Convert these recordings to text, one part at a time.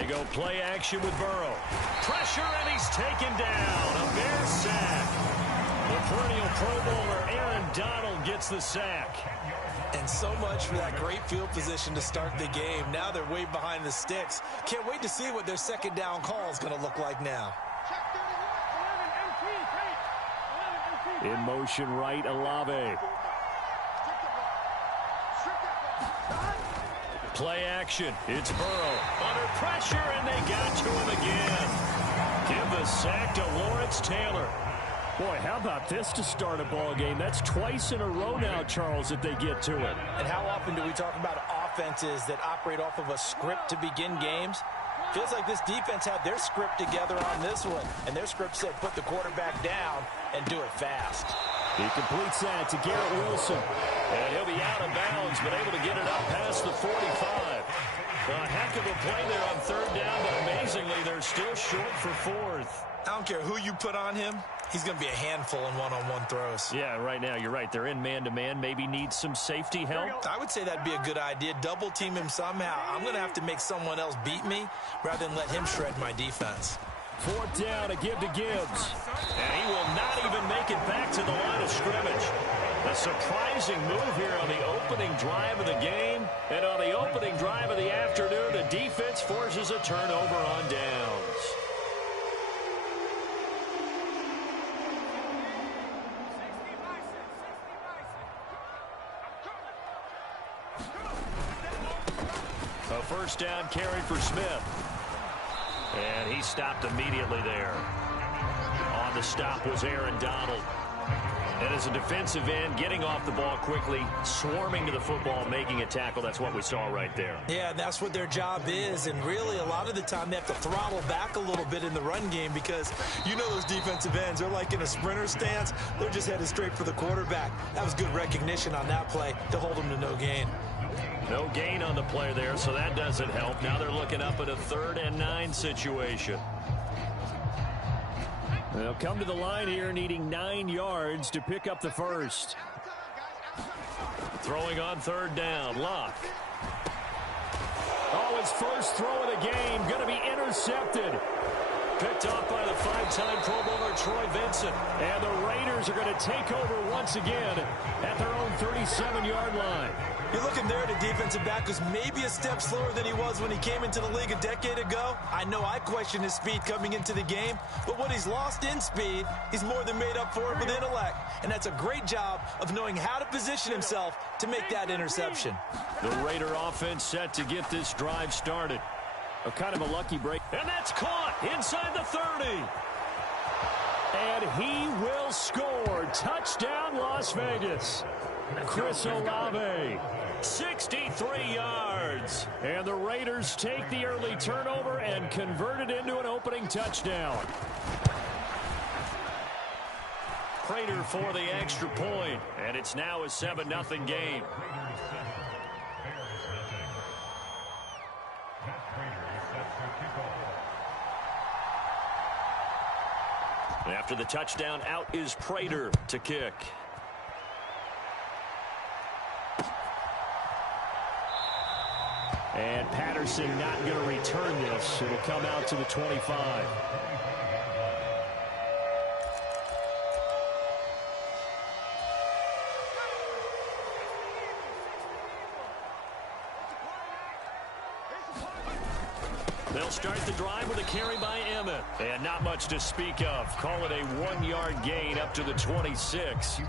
They go play action with Burrow. Pressure, and he's taken down. A Bear sack. The perennial Pro Bowler Aaron Donald gets the sack. And so much for that great field position to start the game. Now they're way behind the sticks. Can't wait to see what their second down call is going to look like now. In motion right, Olave. Play action. It's Burrow. Under pressure, and they got to him again. Give the sack to Lawrence Taylor. Boy, how about this to start a ball game? That's twice in a row now, Charles, that they get to it. And how often do we talk about offenses that operate off of a script to begin games? Feels like this defense had their script together on this one. And their script said put the quarterback down and do it fast. He completes that to Garrett Wilson. And he'll be out of bounds, but able to get it up past the 45. A heck of a play there on third down, but amazingly, they're still short for fourth. I don't care who you put on him. He's going to be a handful in one-on-one throws. Yeah, right now, you're right. They're in man-to-man. Maybe needs some safety help. I would say that'd be a good idea. Double team him somehow. I'm going to have to make someone else beat me rather than let him shred my defense. Fourth down to give to Gibbs. And he will not even make it back to the line of scrimmage. A surprising move here on the opening drive of the game. And on the opening drive of the afternoon, the defense forces a turnover on downs. A first down carry for Smith. And he stopped immediately there. On the stop was Aaron Donald. And as a defensive end, getting off the ball quickly, swarming to the football, making a tackle. That's what we saw right there. Yeah, that's what their job is. And really, a lot of the time, they have to throttle back a little bit in the run game because you know those defensive ends, they're like in a sprinter stance. They're just headed straight for the quarterback. That was good recognition on that play to hold them to no gain. No gain on the play there, so that doesn't help. Now they're looking up at a 3rd and 9 situation. They'll come to the line here needing 9 yards to pick up the first. Throwing on 3rd down, Locke. Oh, his first throw of the game going to be intercepted. Picked off by the 5-time Pro Bowler Troy Vincent. And the Raiders are going to take over once again at their own 37-yard line. You're looking there at a defensive back who's maybe a step slower than he was when he came into the league a decade ago. I know I questioned his speed coming into the game, but what he's lost in speed, he's more than made up for it with intellect. And that's a great job of knowing how to position himself to make that interception. The Raider offense set to get this drive started. A kind of a lucky break. And that's caught inside the 30. And he will score. Touchdown, Las Vegas. Chris Olave, 63 yards. And the Raiders take the early turnover and convert it into an opening touchdown. Prater for the extra point. And it's now a 7-0 game. After the touchdown, out is Prater to kick. And Patterson not going to return this. It'll come out to the 25. They'll start the drive with a carry by Emmett. And not much to speak of. Call it a 1-yard gain up to the 26.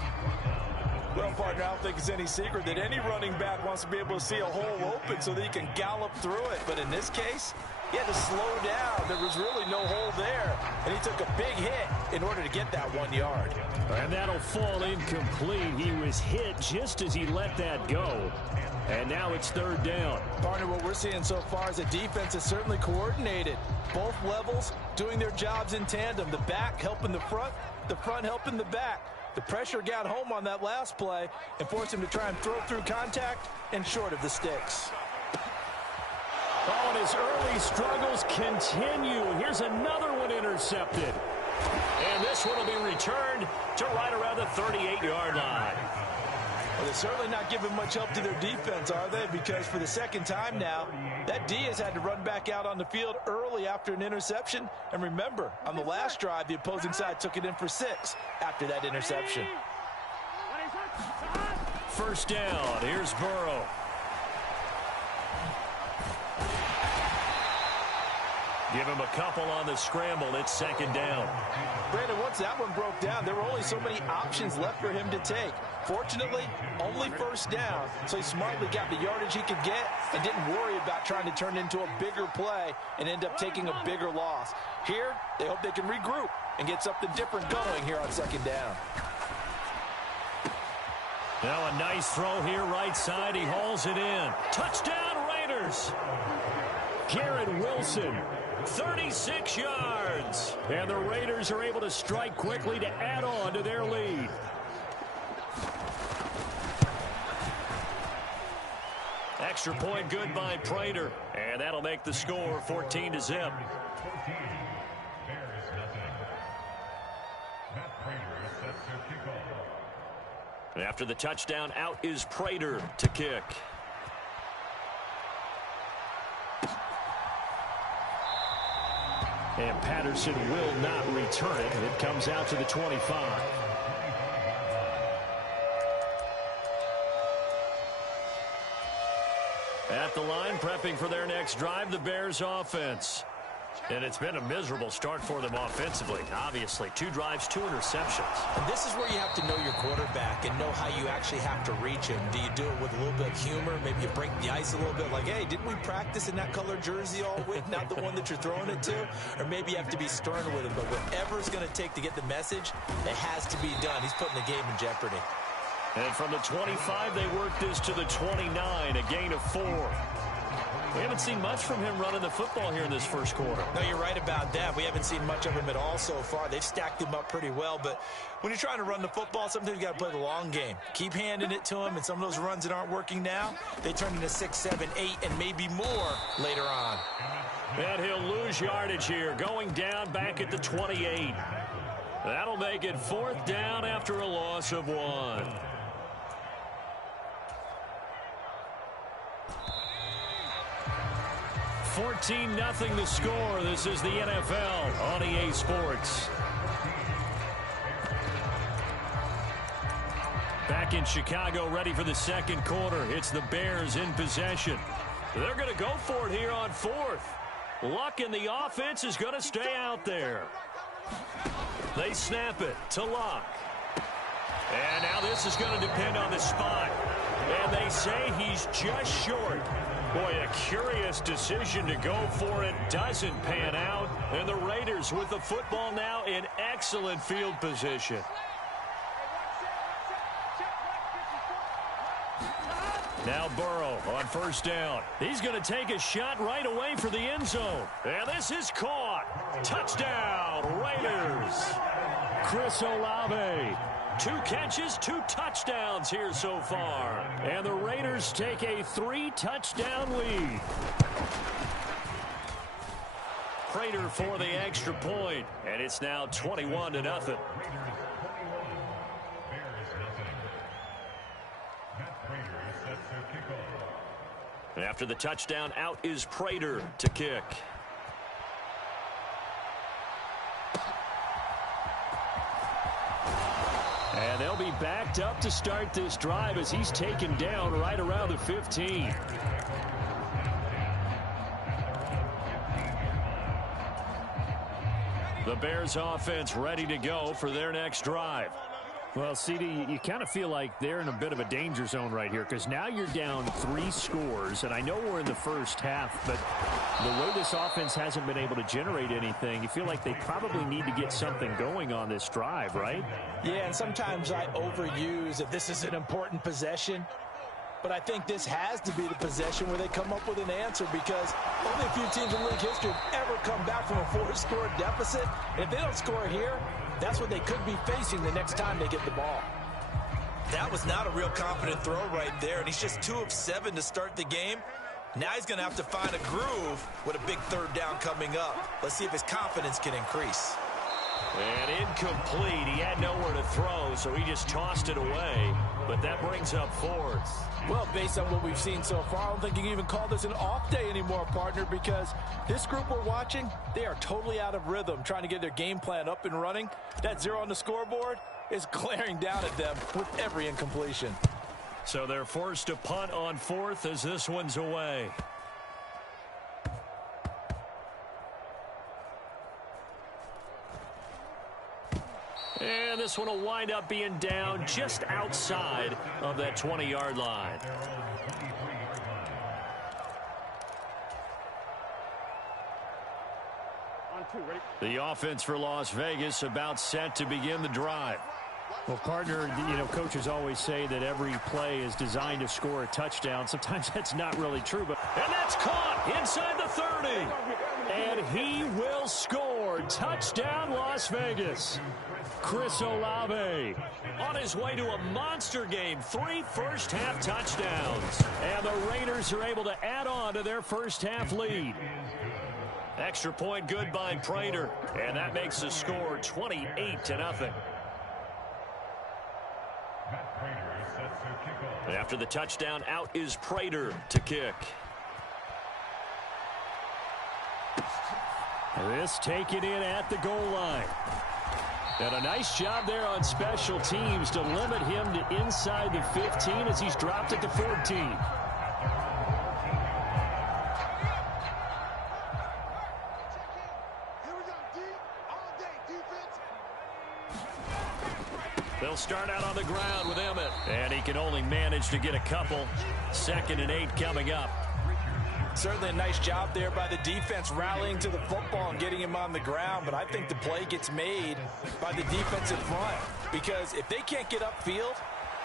Well, partner, I don't think it's any secret that any running back wants to be able to see a hole open so that he can gallop through it. But in this case, he had to slow down. There was really no hole there. And he took a big hit in order to get that 1 yard. And that'll fall incomplete. He was hit just as he let that go. And now it's 3rd down. Partner, what we're seeing so far is the defense is certainly coordinated. Both levels doing their jobs in tandem. The back helping the front helping the back. The pressure got home on that last play and forced him to try and throw through contact and short of the sticks. Oh, and his early struggles continue. Here's another one intercepted. And this one will be returned to right around the 38-yard line. Well, they're certainly not giving much help to their defense, are they? Because for the second time now, that D has had to run back out on the field early after an interception. And remember, on the last drive, the opposing side took it in for 6 after that interception. First down, here's Burrow. Give him a couple on the scramble. It's second down. Brandon, once that one broke down, there were only so many options left for him to take. Fortunately, only first down, so he smartly got the yardage he could get and didn't worry about trying to turn it into a bigger play and end up taking a bigger loss. Here, they hope they can regroup and get something different going here on second down. Now a nice throw here right side. He hauls it in. Touchdown, Raiders. Garrett Wilson, 36 yards. And the Raiders are able to strike quickly to add on to their lead. Extra point good by Prater. And that'll make the score 14-0. After the touchdown, out is Prater to kick. And Patterson will not return it. It comes out to the 25. At the line, prepping for their next drive, the Bears offense. And it's been a miserable start for them offensively. Obviously, 2 drives, 2 interceptions. And this is where you have to know your quarterback and know how you actually have to reach him. Do you do it with a little bit of humor? Maybe you break the ice a little bit like, hey, didn't we practice in that color jersey all week, not the one that you're throwing it to? Or maybe you have to be stern with him. But whatever it's going to take to get the message, it has to be done. He's putting the game in jeopardy. And from the 25, they work this to the 29, a gain of 4. We haven't seen much from him running the football here in this first quarter. No, you're right about that. We haven't seen much of him at all so far. They've stacked him up pretty well, but when you're trying to run the football, sometimes you got to play the long game. Keep handing it to him, and some of those runs that aren't working now, they turn into 6, 7, 8, and maybe more later on. And he'll lose yardage here, going down back at the 28. That'll make it 4th down after a loss of 1. 14-0 the score. This is the NFL on EA Sports. Back in Chicago, ready for the second quarter. It's the Bears in possession. They're going to go for it here on 4th. Luck in the offense is going to stay out there. They snap it to Luck. And now this is going to depend on the spot. And they say he's just short. Boy, a curious decision to go for it. Doesn't pan out. And the Raiders with the football now in excellent field position. Now Burrow on first down. He's going to take a shot right away for the end zone. And this is caught. Touchdown, Raiders. Chris Olave. 2 catches, 2 touchdowns here so far. And the Raiders take a 3-touchdown lead. Prater for the extra point. And it's now 21-0. After the touchdown, out is Prater to kick. And they'll be backed up to start this drive as he's taken down right around the 15. The Bears offense ready to go for their next drive. Well, CD, you kind of feel like they're in a bit of a danger zone right here because now you're down 3 scores, and I know we're in the first half, but the way this offense hasn't been able to generate anything, you feel like they probably need to get something going on this drive, right? Yeah, and sometimes I overuse that this is an important possession, but I think this has to be the possession where they come up with an answer because only a few teams in league history have ever come back from a 4-score deficit. And if they don't score here, that's what they could be facing the next time they get the ball. That was not a real confident throw right there, and he's just 2 of 7 to start the game. Now he's going to have to find a groove with a big 3rd down coming up. Let's see if his confidence can increase. And incomplete. He had nowhere to throw, so he just tossed it away. But that brings up fourth. Well, based on what we've seen so far, I don't think you can even call this an off day anymore, partner, because this group we're watching, they are totally out of rhythm, trying to get their game plan up and running. That 0 on the scoreboard is glaring down at them with every incompletion. So they're forced to punt on fourth as this one's away. And this one will wind up being down just outside of that 20-yard line. The offense for Las Vegas about set to begin the drive. Well, partner, you know, coaches always say that every play is designed to score a touchdown. Sometimes that's not really true. And that's caught inside the 30. And he will score. Touchdown, Las Vegas. Chris Olave on his way to a monster game. 3 first-half touchdowns. And the Raiders are able to add on to their first-half lead. Extra point good by Prater. And that makes the score 28-0. After the touchdown, out is Prater to kick. This taken in at the goal line. And a nice job there on special teams to limit him to inside the 15 as he's dropped at the 14. They'll start out on the ground with Emmett. And he can only manage to get a couple. 2nd and 8 coming up. Certainly a nice job there by the defense rallying to the football and getting him on the ground, but I think the play gets made by the defensive front because if they can't get upfield,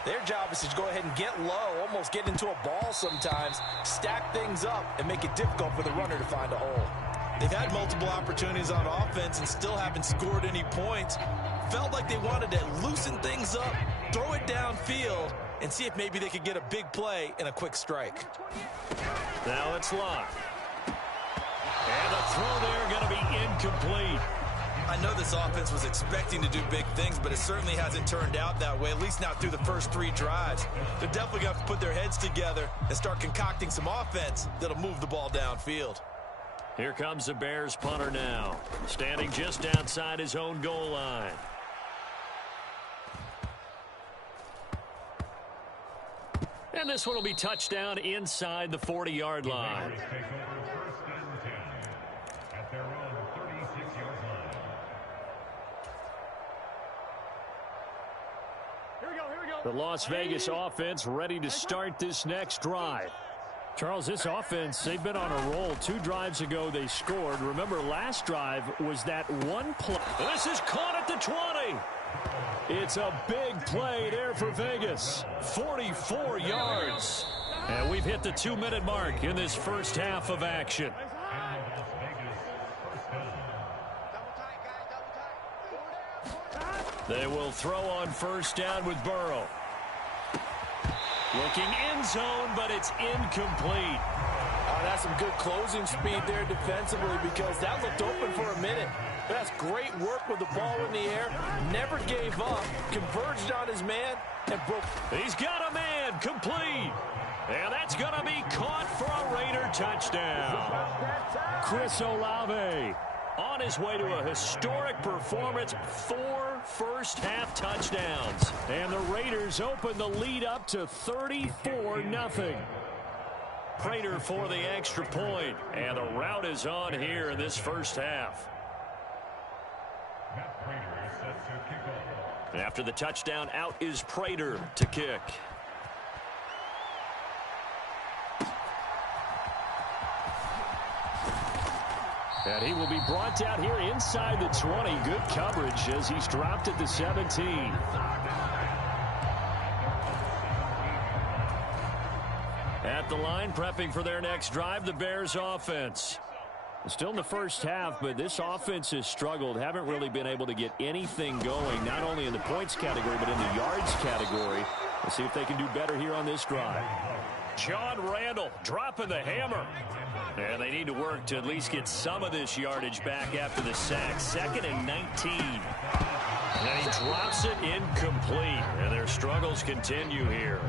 their job is to go ahead and get low, almost get into a ball sometimes, stack things up, and make it difficult for the runner to find a hole. They've had multiple opportunities on offense and still haven't scored any points. Felt like they wanted to loosen things up, throw it downfield, and see if maybe they could get a big play and a quick strike. Now it's locked. And the throw there going to be incomplete. I know this offense was expecting to do big things, but it certainly hasn't turned out that way, at least not through the first 3 drives. They're definitely going to have to put their heads together and start concocting some offense that'll move the ball downfield. Here comes the Bears punter now, standing just outside his own goal line. And this one will be touchdown inside the 40-yard line. The Las Vegas offense ready to start this next drive. Charles, this offense, they've been on a roll. 2 drives ago, they scored. Remember, last drive was that one play. This is caught at the 20. It's a big play there for Vegas. 44 yards. And we've hit the 2-minute mark in this first half of action. They will throw on first down with Burrow. Looking end zone, but it's incomplete. Oh, that's some good closing speed there defensively because that looked open for a minute. That's great work with the ball in the air. Never gave up. Converged on his man and broke. He's got a man complete. And that's going to be caught for a Raider touchdown. Chris Olave on his way to a historic performance. 4 first-half touchdowns. And the Raiders open the lead up to 34-0. Prater for the extra point. And the route is on here in this first half. After the touchdown, out is Prater to kick. And he will be brought down here inside the 20. Good coverage as he's dropped at the 17. At the line, prepping for their next drive, the Bears offense. Still in the first half, but this offense has struggled. Haven't really been able to get anything going, not only in the points category, but in the yards category. We'll see if they can do better here on this drive. John Randall dropping the hammer. And they need to work to at least get some of this yardage back after the sack. 2nd and 19. And he drops it incomplete. And their struggles continue here.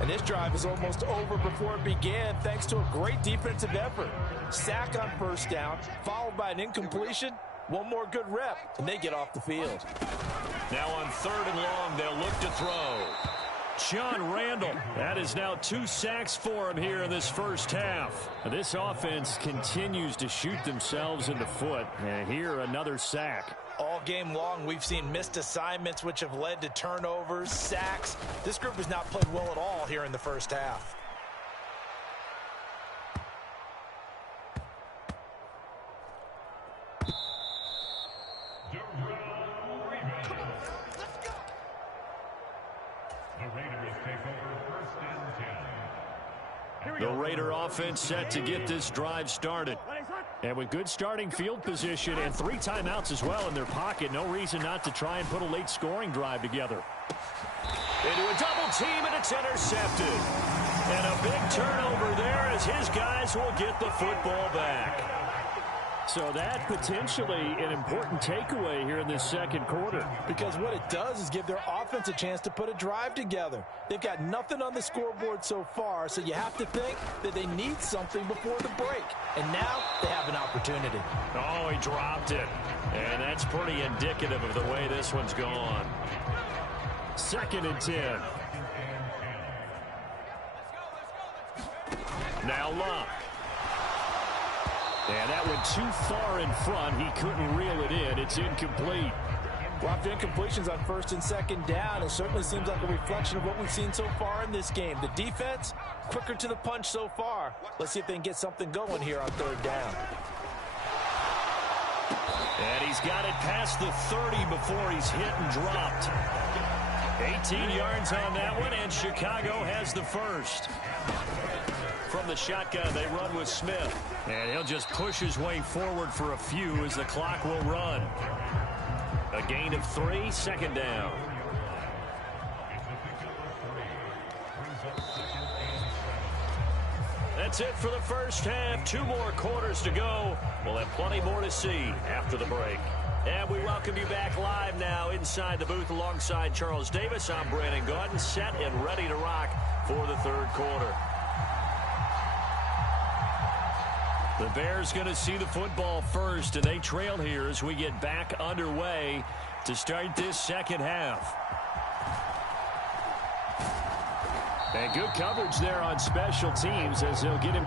And this drive is almost over before it began thanks to a great defensive effort. Sack on first down, followed by an incompletion. One more good rep, and they get off the field. Now on 3rd and long, they'll look to throw. John Randall. That is now 2 sacks for him here in this first half. This offense continues to shoot themselves in the foot. And here another sack. All game long, we've seen missed assignments, which have led to turnovers, sacks. This group has not played well at all here in the first half. The Raider offense set to get this drive started. And with good starting field position and 3 timeouts as well in their pocket, no reason not to try and put a late scoring drive together. Into a double team, and it's intercepted. And a big turnover there as his guys will get the football back. So that potentially an important takeaway here in this second quarter. Because what it does is give their offense a chance to put a drive together. They've got nothing on the scoreboard so far, so you have to think that they need something before the break. And now they have an opportunity. Oh, he dropped it. And that's pretty indicative of the way this one's gone. 2nd and 10. Now Luck. And that went too far in front. He couldn't reel it in. It's incomplete. Lots of incompletions on 1st and 2nd down. It certainly seems like a reflection of what we've seen so far in this game. The defense, quicker to the punch so far. Let's see if they can get something going here on 3rd down. And he's got it past the 30 before he's hit and dropped. 18 yards on that one, and Chicago has the first. From the shotgun, they run with Smith. And he'll just push his way forward for a few as the clock will run. A gain of 3, 2nd down. That's it for the first half. 2 more quarters to go. We'll have plenty more to see after the break. And we welcome you back live now inside the booth alongside Charles Davis. I'm Brandon Gaudin, set and ready to rock for the 3rd quarter. The Bears going to see the football first, and they trail here as we get back underway to start this second half. And good coverage there on special teams as they'll get him.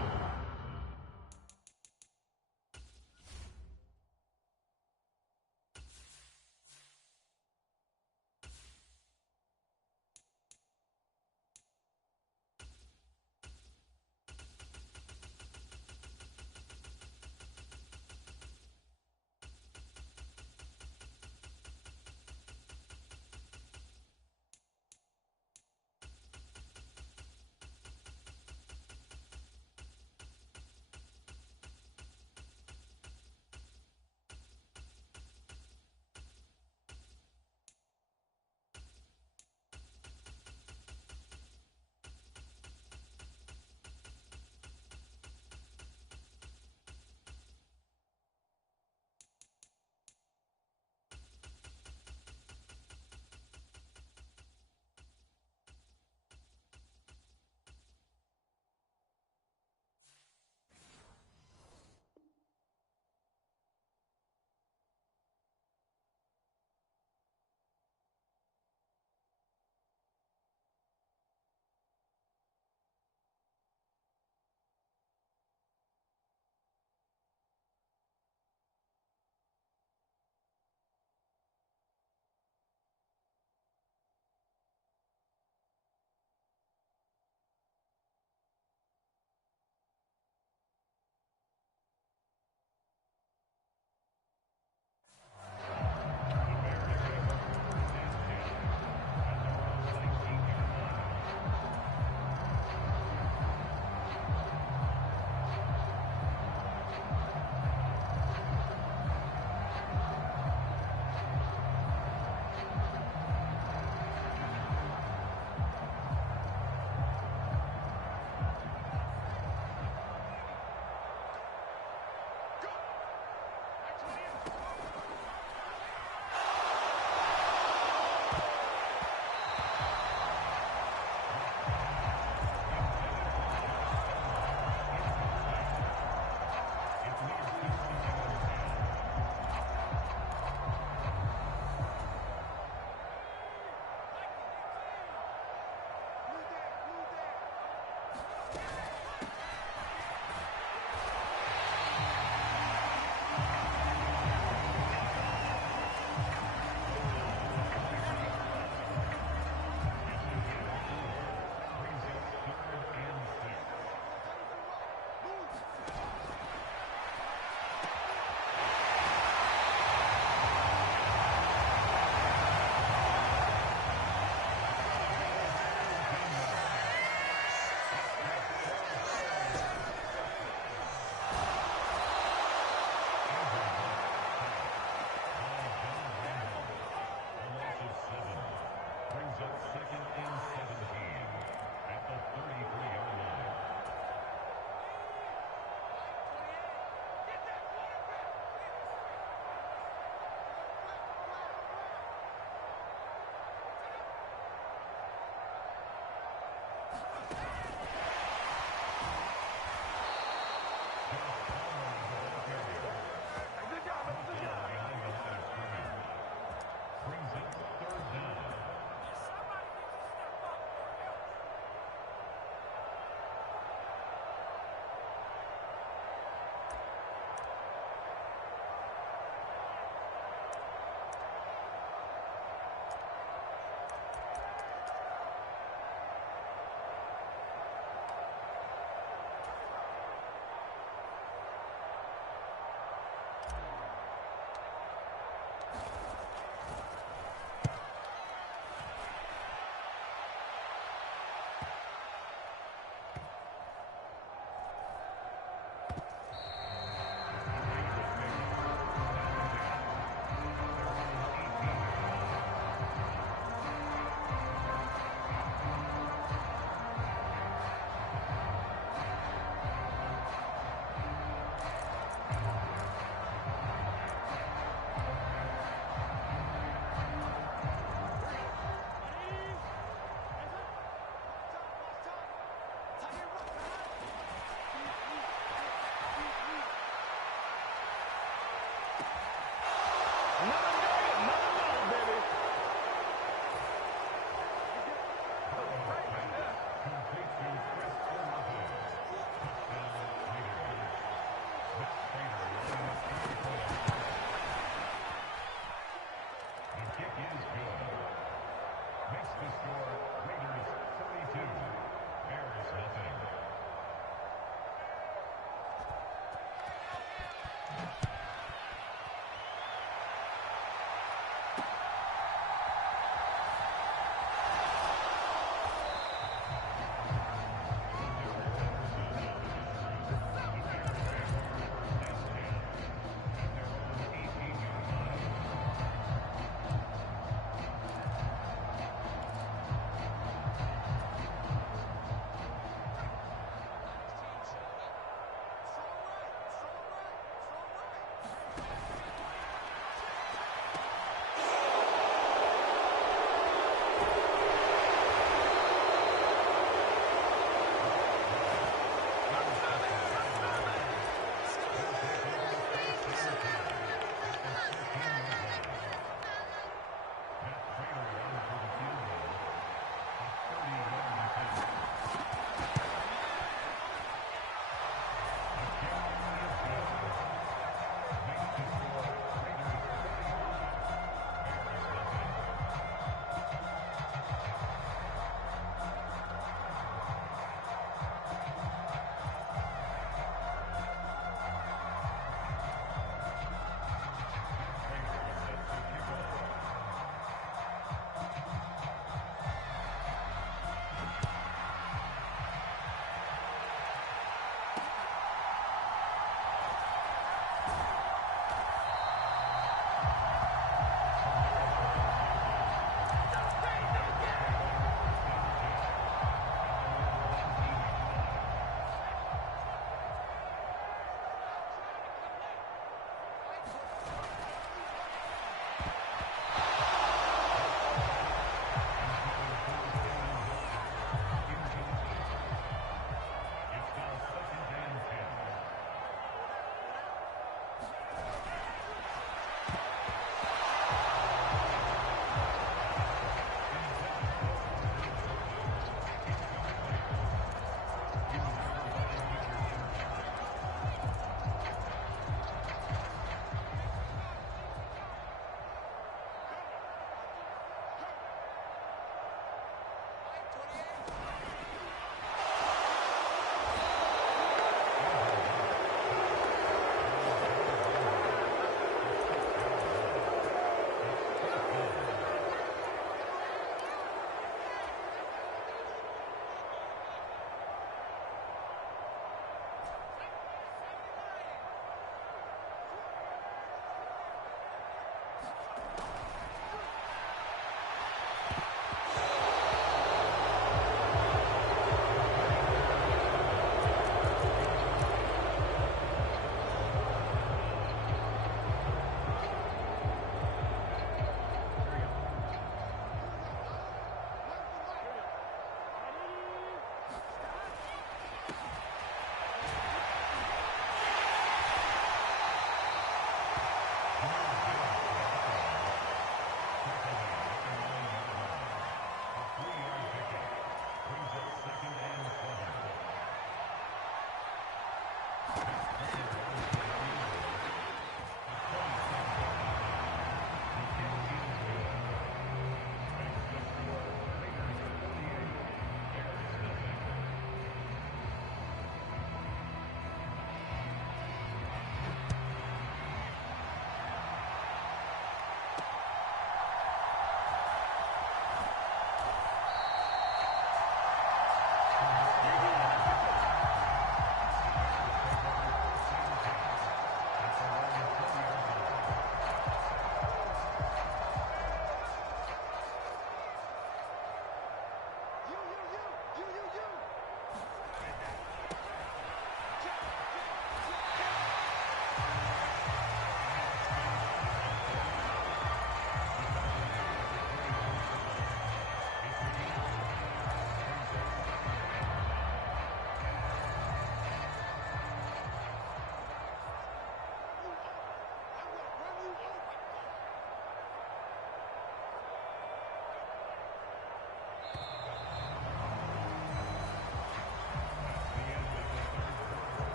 Another